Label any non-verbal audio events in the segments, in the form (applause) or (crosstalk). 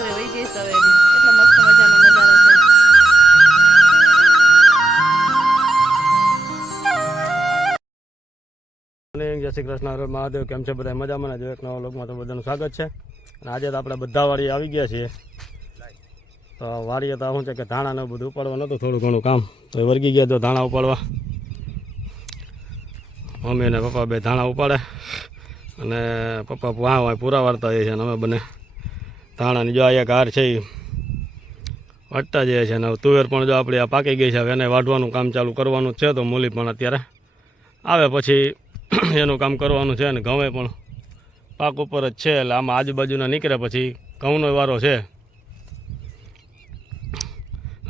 આખરે વહી ગઈ સવેરી હવે મસ્ત મજાનો નજારો છે. જય શ્રી કૃષ્ણ મહાદેવ, કેમ છે બધા મજામાં જો એક નવા લોકમાં તો બધાનું સ્વાગત છે. અને આજે તો આપણે બધા વાળી આવી ગયા છીએ. તો વાડીએ તો શું છે કે ધાણાને બધું ઉપાડવા નહોતું, થોડું ઘણું કામ. તો એ વર્ગી ગયા તો ધાણા ઉપાડવા. મમ્મી અને પપ્પા બે ધાણા ઉપાડે. અને પપ્પા વાહ વાહ, પૂરા વાર્તા હોય છે અને અમે બંને. ધાણાની જો અહીંયા હાર છે એ વાટતા જાય છે અને તુવેર પણ જો આપણી આ પાકી ગઈ છે, હવે એને વાઢવાનું કામ ચાલુ કરવાનું છે તો મૂલી પણ અત્યારે આવે પછી (clears throat) એનું કામ કરવાનું છે અને ઘઉં પણ પાક ઉપર જ છે એટલે આમાં આજુબાજુના નીકળે પછી ઘઉંનો વારો છે.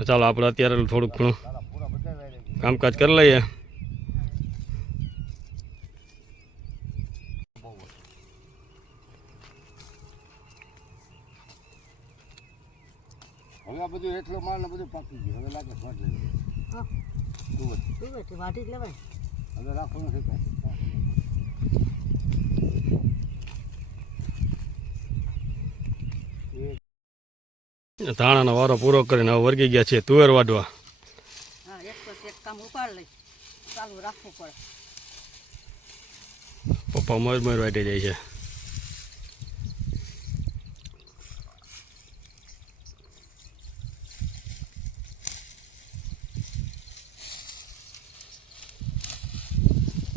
ચાલો આપણે અત્યારે થોડુંક ઘણું કામકાજ કરી લઈએ. બધું એટલો માલ ને બધું પાકી ગયું. હવે લાગે લેવું વાટી જ લેવાય? હવે રાખવું નથી કાંઈ. ધાણાનો વારો પૂરો કરીને હવે વર્ગી ગયા છીએ. તુવેર વાઢવા. હા એક પછી એક કામ ઉપાડ લઈ. ચાલુ રાખવું પડે. પપ્પા મોર મોર વાટી જાય છે.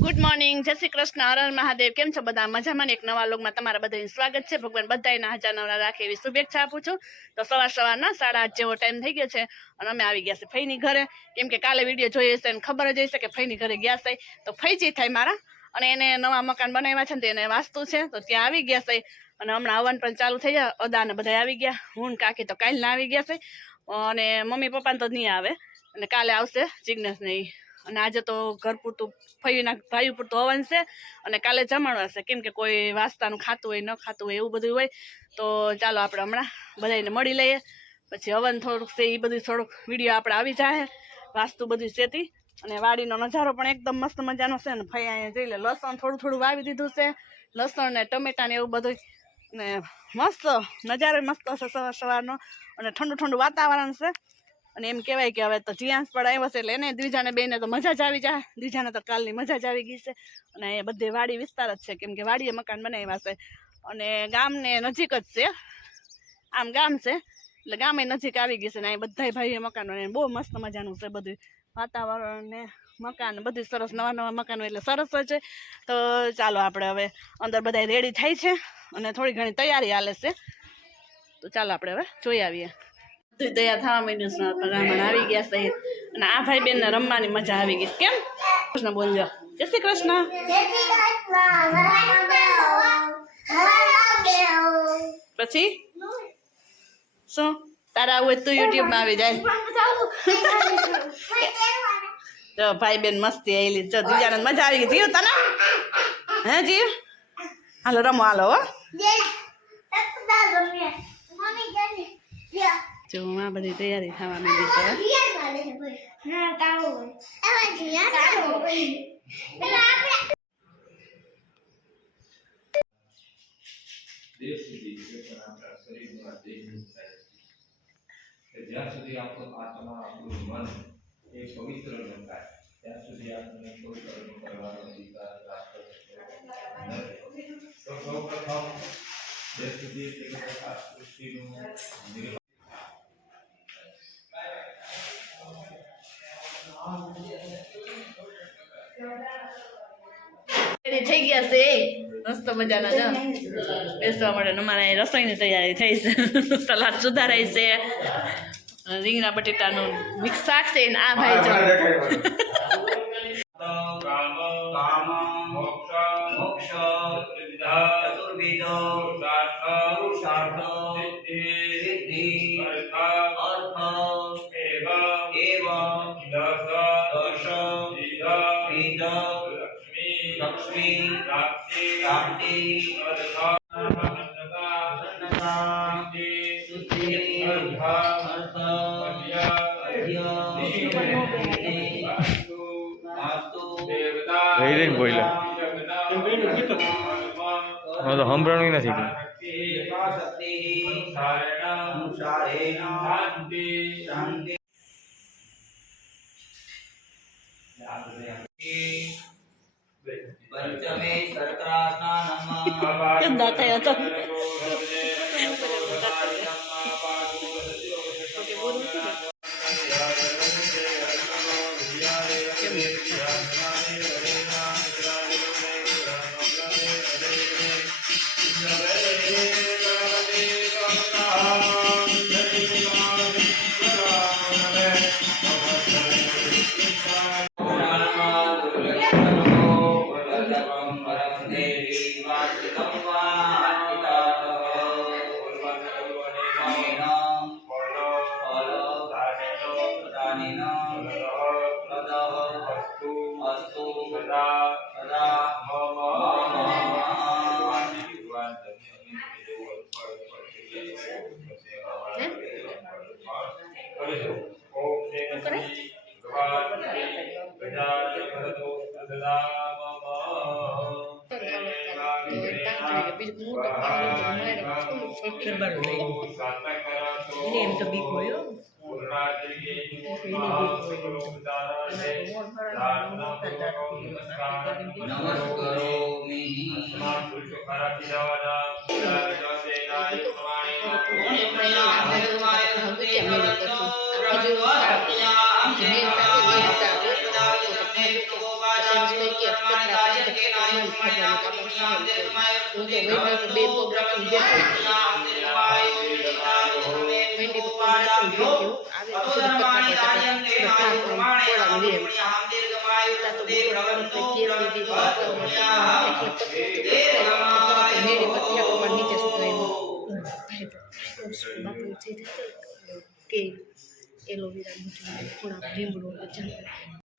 ગુડ મોર્નિંગ જય શ્રી કૃષ્ણ. હર મહાદેવ. કેમ છો બધા? મજામાં એક નવા લોગમાં તમારા બધાને સ્વાગત છે. ભગવાન બધાના હજાર નવરા રાખે એવી શુભેચ્છા આપું છું. તો સવાર સવારના સાડા આઠ જેવો ટાઈમ થઈ ગયો છે અને અમે આવી ગયા છે ફઈની ઘરે. કેમ કે કાલે વીડિયો જોઈએ છે અને ખબર જ હશે કે ફઈની ઘરે ગયા છે. તો ફઈજી થાય મારા અને એને નવા મકાન બનાવ્યા છે ને એને વાસ્તુ છે. તો ત્યાં આવી ગયા છે અને હમણાં હવન પણ ચાલુ થઈ ગયા અદા ને બધા આવી ગયા. હું કાકી તો કાલના આવી ગયા છે. અને મમ્મી પપ્પાને તો નહીં આવે. અને કાલે આવશે જિજ્ઞેશ ને ઈ. અને આજે તો ઘર પૂરતું ફઈના, ભાઈ પૂરતું હવન છે અને કાલે જમાડવા છે. કેમ કે કોઈ વાસ્તાનું ખાતું હોય, ન ખાતું હોય, એવું બધું હોય. તો ચાલો આપણે હમણાં બધાને મળી લઈએ. પછી હવન થોડુંક છે એ બધું થોડુંક વીડિયો આપણે આવી જાય વાસ્તુ બધું સેતી. અને વાડીનો નજારો પણ એકદમ મસ્ત મજાનો છે. ને ફઈ અહીંયા જઈ લે લસણ થોડું થોડું વાવી દીધું છે. લસણ ને ટમેટા ને એવું બધું ને મસ્ત, નજારો મસ્ત છે સવાર સવારનો. અને ઠંડુ ઠંડુ વાતાવરણ છે. અને એમ કહેવાય કે હવે તો જીયાંશ પણ આવ્યો છે એટલે એને દ્વિજાને બેને તો મજા જ આવી જાય. દ્વિજાને તો કાલની મજા જ આવી ગઈ છે. અને અહીંયા બધે વાડી વિસ્તાર જ છે, કેમ કે વાડીએ મકાન બનાવ્યા છે. અને ગામને નજીક જ છે. આમ ગામ છે, એટલે ગામે નજીક આવી ગઈ છે ને અહીંયા બધાય ભાઈએ મકાન બનાવીને બહુ મસ્ત મજાનું છે બધું. વાતાવરણ ને મકાન બધું સરસ, નવા નવા મકાનો એટલે સરસ છે. તો ચાલો આપણે હવે અંદર બધા રેડી થાય છે. અને થોડી ઘણી તૈયારી હાલે છે. તો ચાલો આપણે હવે જોઈ આવીએ. બધું તૈયાર થવા માંડ્યું છે. પણ આવી ગયા છે. અને આ ભાઈ બેન રમવાની મજા આવી ગઈ કેમ? કૃષ્ણ બોલજો. જય શ્રી કૃષ્ણ. પછી? શું? તારા આવું તો યુટ્યુબમાં આવી જાય. તો ભાઈ બેન મસ્તી આવેલી જો દીજાને મજા આવી ગઈ. જીવ તને? હે, જીવ? હાલો, રમો, હાલો, હો. જો બધી તૈયારી થવા માંડી છે સુધી જ્યાં સુધી આપણો આત્મા આપણું મન એ પવિત્ર ન થાય ત્યાં સુધી આપણે કોઈ કર્મ કરવાનો અધિકાર પ્રાપ્ત. તો સુધી એટલે કે આ સૃષ્ટિનું થઈ ગયા છે. મસ્ત મજાના જો બેસવા માટે અમારે રસોઈની તૈયારી થઈ છે. સલાડ સુધારાય છે. રીંગણા બટેટાનું મિક્સ શાક છે ને આ ભાઈ જો સંભળાણું નથી એને એમ તો બીક હોય હો. નીચે એલોવેરા થોડા લીમડો બચાવ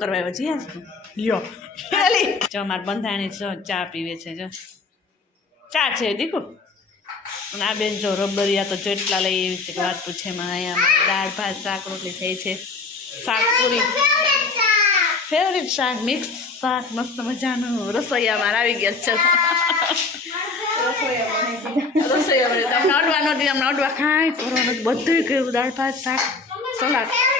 કરવા આવ્યો છે લ્યો હેલી જો માર બંધાણી જો ચા પીવે છે જો ચા છે દીકુ અને આ બેન જો રબરિયા તો જેટલા લઈ એવી છે કે વાત પૂછે માં અહીંયા દાળ ભાત શાક રોટલી થઈ છે શાક પૂરી ફેવરિટ શાક મિક્સ શાક મસ્ત મજાનું રસોઈયામાં આવી ગયા છે રસોઈયા તમને અડવા નો દી અમને અડવા કાંઈ કરવાનું બધું કર્યું દાળ ભાત શાક સલાડ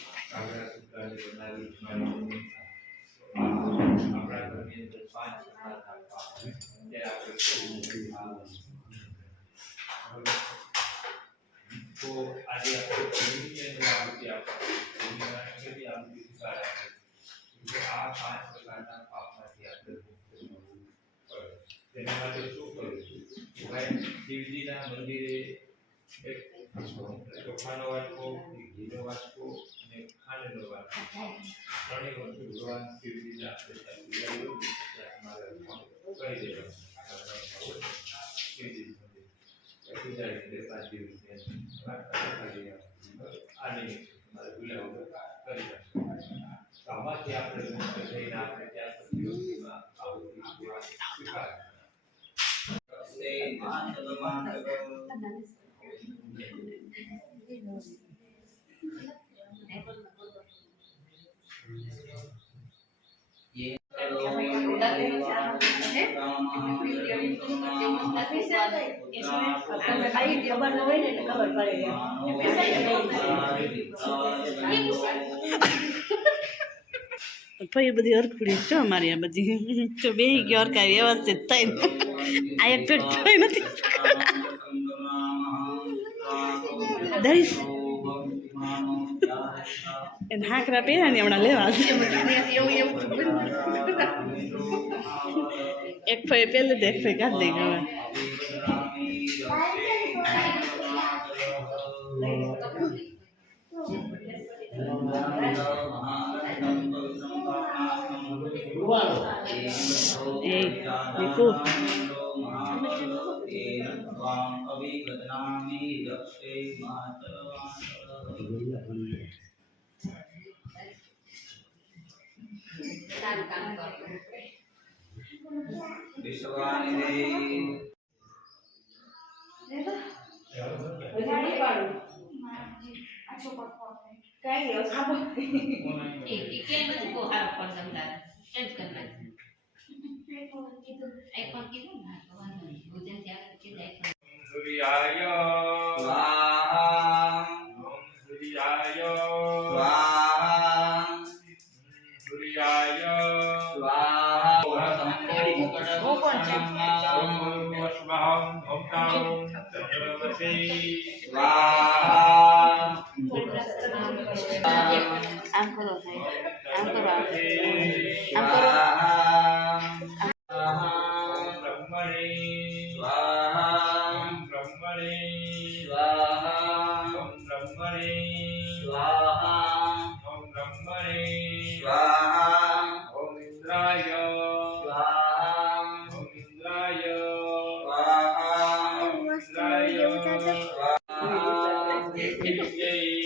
કાગડા સુતરાને બનાવી આપણા ઘરની અંદર પાંચ ત્યારે આપણે તો આજે આપણે કેટલી આહુતિ સ્વીકાર આપે આ પાંચ પ્રકારના પાપમાંથી આપણે તેના માટે શું કરવું કે ભાઈ શિવજીના મંદિરે ચોખાનો વાટકો ઘીનો વાટકો અને એક ખાંડનો ત્રણેય વસ્તુ ભગવાન આપણે ત્યાં પૂજાવ્યું ત્યાં કરી દેવાનું. શિવજી મંદિર ત્યાં પૂજાવી દે પાંચ દિવસ આ નિમિત્તે ભૂલ્યા વગર કરી શકશો તો આમાંથી આપણે આપણે સ્વીકાર બધી અરખુડી છો અમારી આ બધી. જો બે ગયો અરકાવી વ્યવસ્થિત થઈને આ એક પેટ થઈ નથી દઈશ ઢાંકરા પહેર્યા ને હમણાં લેવા એક ફઈ પહેલે તો એક ફઈ કાઢી દઈ હવે એ દીકુ વિશ્વાની સૂર્યાય સ્વાહા ઓમ સૂર્યાય (laughs) Sí.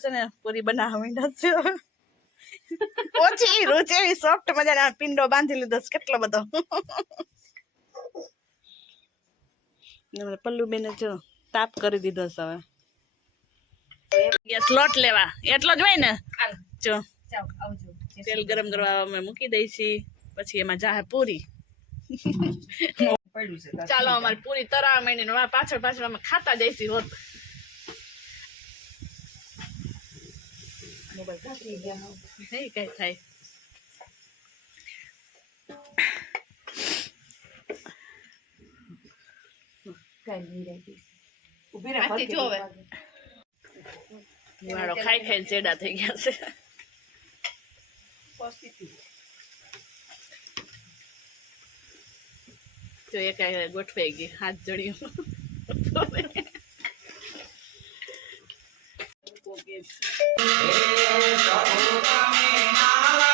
ફઈ ને પૂરી બનાવવા માંડ્યા છે. ઓછી રૂચે એવી સોફ્ટ મજાના પિંડો બાંધી લીધો છે કેટલો બધો. પલ્લુ બેને જો તાપ કરી દીધો છે હવે. ગેસ લોટ લેવા. એટલો જ હોય ને? જો. તેલ ગરમ કરવા અમે મૂકી દઈ છીએ પછી એમાં જાહે પૂરી. ચાલો અમારે પૂરી તરાવા માંડીને પાછળ પાછળ અમે ખાતા જઈશી હોત. નહીં કઈ થાય? આથી જો હવે. મારો ખાઈ ખાઈને ચેડા થઈ ગયા છે. તો એ કઈ ગોઠવાઈ ગઈ હાથ જોડ્યું. તમે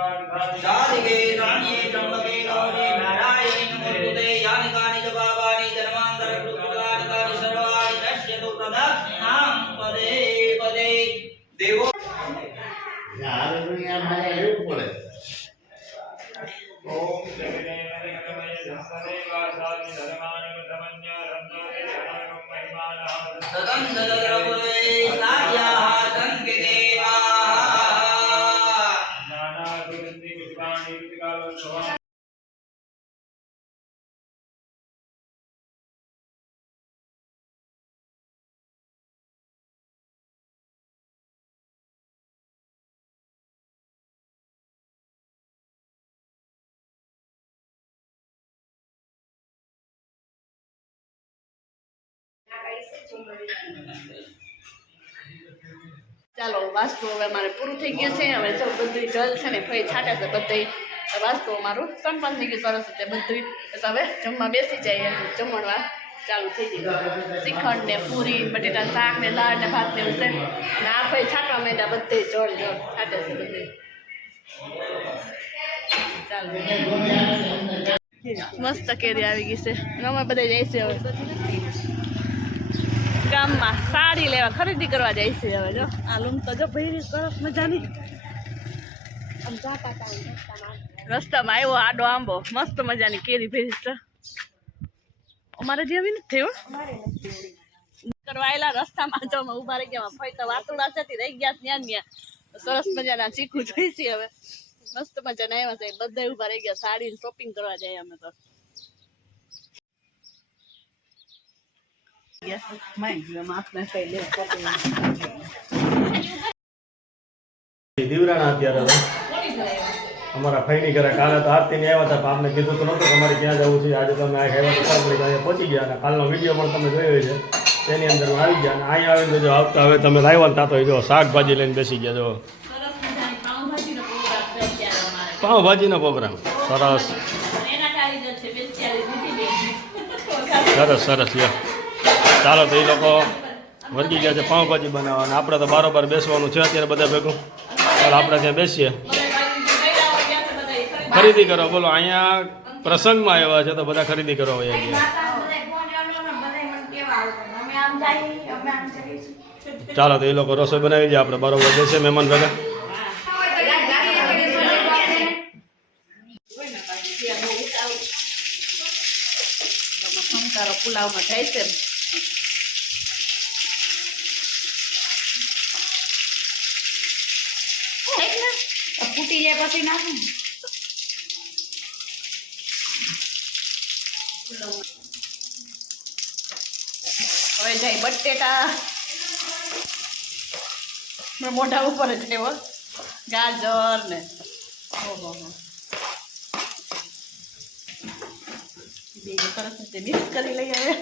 गालिगे रण्ये त्र्यम्बके ચાલો, વાસ્તુ હવે મારે પૂરું થઈ ગયું છે. હવે જો બધું જલ છે ને ફઈ છાંટે છે બધું વાસ્તુ અમારું સંપન્ન થઈ ગયું, સરસ રીતે બધું હવે જમવા બેસી જાય જમણવા ચાલુ થઈ ગયું. શ્રીખંડ ને પૂરી, બટેટા શાક ને દાળ ને ભાત ને છે. અને આ ફઈ છાંટવા માંડ્યા બધે જળ જળ છાંટે છે બધે ચાલો. મસ્ત કેરી આવી ગઈ છે. અમે બધા જાય છે હવે. ગામમાં સાડી લેવા ખરીદી કરવા જાય છે હવે જો. આ લૂમ તો જો ભાઈ સરસ મજાની. રસ્તામાં. આવ્યો આડો આંબો મસ્ત મજાની કેરી ભેરી છે. અમારે જેવી નથી થયું કરવાયેલા રસ્તામાં જો અમે ઊભા રહી ગયા ફરી તો વાતુડા છે રહી ગયા ત્યાં ત્યાં સરસ મજાના ચીકુ છીએ હવે. મસ્ત મજાના આવ્યા છે બધા ઊભા રહી ગયા સાડી શોપિંગ કરવા જાય અમે તો. Yes, mind you, I'm after my દીવરાણા અત્યારે હવે. અમારા ફઈની ઘરે કાલે તો આરતીને આવ્યા હતા પણ આપને કીધું તો નહોતું અમારે ક્યાં જવું છે. આજે તમે આ આવ્યા તો ખબર પડી અહીંયા પહોંચી ગયા અને કાલનો વીડિયો પણ તમે જોયો છે. તેની અંદર આવી ગયા અને અહીંયા આવીને જો આવતા હવે તમે લાવ્યા તાતો જો શાકભાજી લઈને બેસી ગયા જો. પાઉંભાજીનો પ્રોગ્રામ. સરસ. સરસ સરસ લ્યો. ચાલો તો એ લોકો વર્ગી ગયા છે પાઉંભાજી બનાવવા અને આપણે તો બારોબાર બેસવાનું છે, અત્યારે બધા ભેગું. ચાલો આપણે ત્યાં બેસીએ. ખરીદી કરો, બોલો, અહીંયા પ્રસંગમાં આવ્યા છે તો બધા ખરીદી કરો ગયા. ચાલો તો એ લોકો રસોઈ બનાવી દે, આપણે બરોબર બેસે મહેમાન ભેગા. પુલાવમાં થાય છે જાય પછી નાખું હવે જાય બટેટા. મોઢા ઉપર જ એવો ગાજર ને. ઓહો. બે સરસ રીતે મિક્સ કરી લઈએ હવે.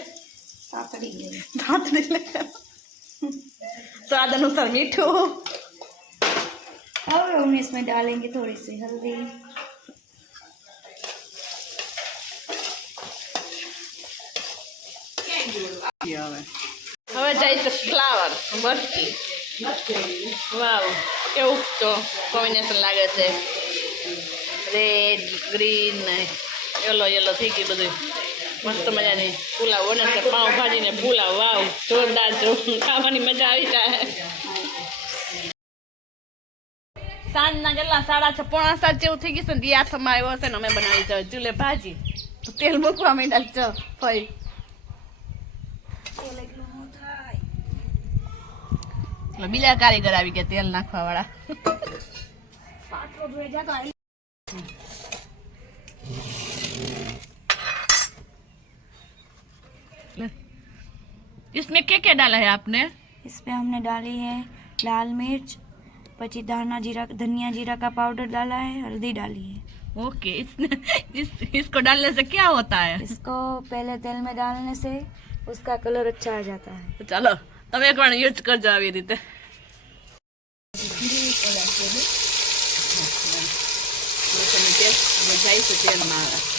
લઈએ સ્વાદ અનુસાર મીઠું. और हम इसमें डालेंगे थोड़ी सी हल्दी હવે જાય છે ફ્લાવર બરફી વાવ કેવું તો કોમ્બિનેશન લાગે છે રેડ ગ્રીન ને યલો યલો થઈ ગયું બધું મસ્ત મજાની પુલાવ બને છે પાઉંભાજી ને પુલાવ વાવ જોરદાર જો ખાવાની મજા આવી જાય કેટલા સાડા છ પોણા સાત જેવું થઈ ગયું છે ને દી હાથમાં આવ્યો હશે ને અમે બનાવી છે ચૂલે ભાજી તો તેલ મૂકવા માંડ્યા છે ફઈ એટલે બીજા કારીગર આવી ગયા તેલ નાખવા વાળા इसमें क्या क्या डाला है आपने इसमें हमने डाली है लाल मिर्च पची धाना जीरा धनिया जीरा का पाउडर डाला है हल्दी डाली है ओके इसने इस, इसको डालने से क्या होता है इसको पहले तेल में डालने से उसका कलर अच्छा आ जाता है ચાલો તમે એક વાર યુઝ કરજો આવી રીતે જાય છે તેલમાં હવે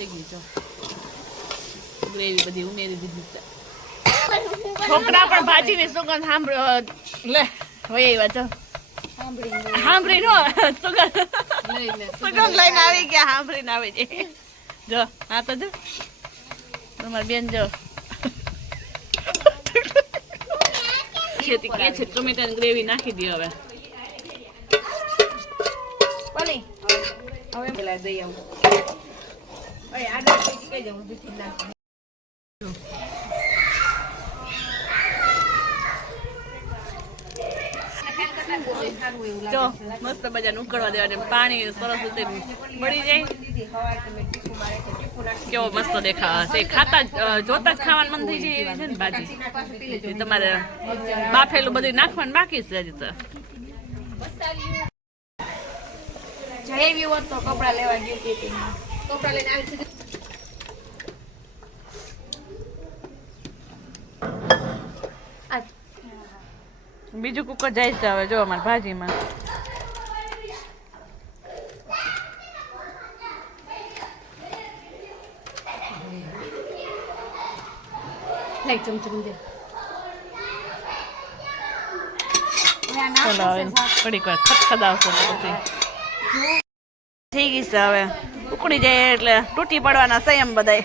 થઈ ગયું ગ્રેવી બધી ઉમેરી દીધી છે. છોકરા પણ ભાજીની સુગંધ સાંભળ્યો લે હોય એવા છો. સાંભળી નો સુગંધ. સુગંધ લઈને આવી ગયા સાંભળીને આવી જાય જો હા તો જો. તમારી બેન જો. ખેતી કે છે ટોમેટાની ગ્રેવી નાખી દી હવે. પલી હવે પેલા દઈ આવું અરે આગળ કહી દઉં બીજું નાખું જો મસ્ત મજાનું ઉકળવા દેવાનું પાણી સરસ રીતે મળી જાય. કેવો મસ્ત દેખાવા છે. ખાતા જોતા જ ખાવાનું મન થઈ જાય એવી છે ને ભાજી. તમારે બાફેલું બધું નાખવાનું બાકી છે હજી તો. જય વ્યુઅર તો કપડાં લેવા હતી કપડા લઈને આવી છું બીજું કુકર જાય છે હવે જો અમારી ભાજીમાં. લઈ ચમચમ દે. ચલો હવે ઘડીક વાર ખદખદાવશે તો પછી. થઈ ગઈ છે હવે. ઉકળી જાય એટલે તૂટી પડવાના સંયમ બધાય.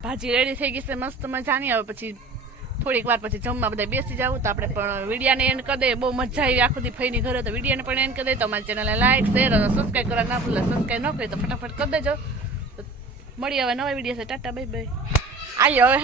ભાજી રેડી થઈ ગઈ છે, મસ્ત મજાની. હવે પછી થોડીક વાર પછી જમવા બધા બેસી જવું તો આપણે પણ વિડીયાને એન્ડ કરી દઈએ. બહુ મજા આવી આખો દી ફઈની ઘરે તો વિડીયાને પણ એન્ડ કરી દઈએ. તો અમારી ચેનલને લાઈક શેર અને સબસ્ક્રાઈબ કરવા ના ભૂલે. સબસ્ક્રાઈબ ન કરી તો ફટાફટ કરી દેજો. મળીએ હવે નવા વીડિયો છે ટાટા બાય બાય આયો